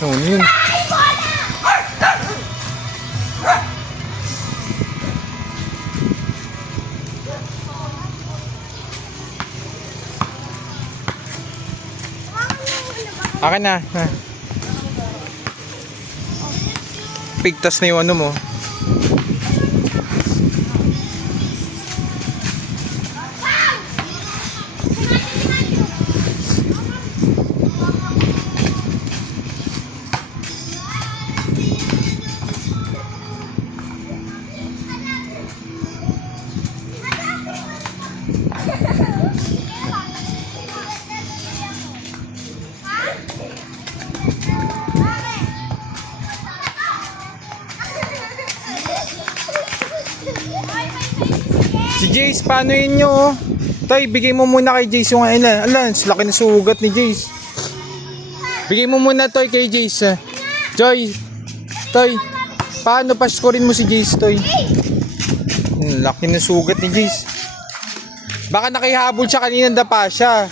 Ano yun? Akin na. Pigtas na yung ano mo. Si Jace, paano yun nyo? Oh? Toy, bigay mo muna kay Jace yung ilan. Alam, laki na sugat ni Jace. Bigay mo muna Toy kay Jace. Joy, Toy, paano paskurin mo si Jace, Toy? Laki na sugat ni Jace. Baka nakihabol siya kanina, dapa siya.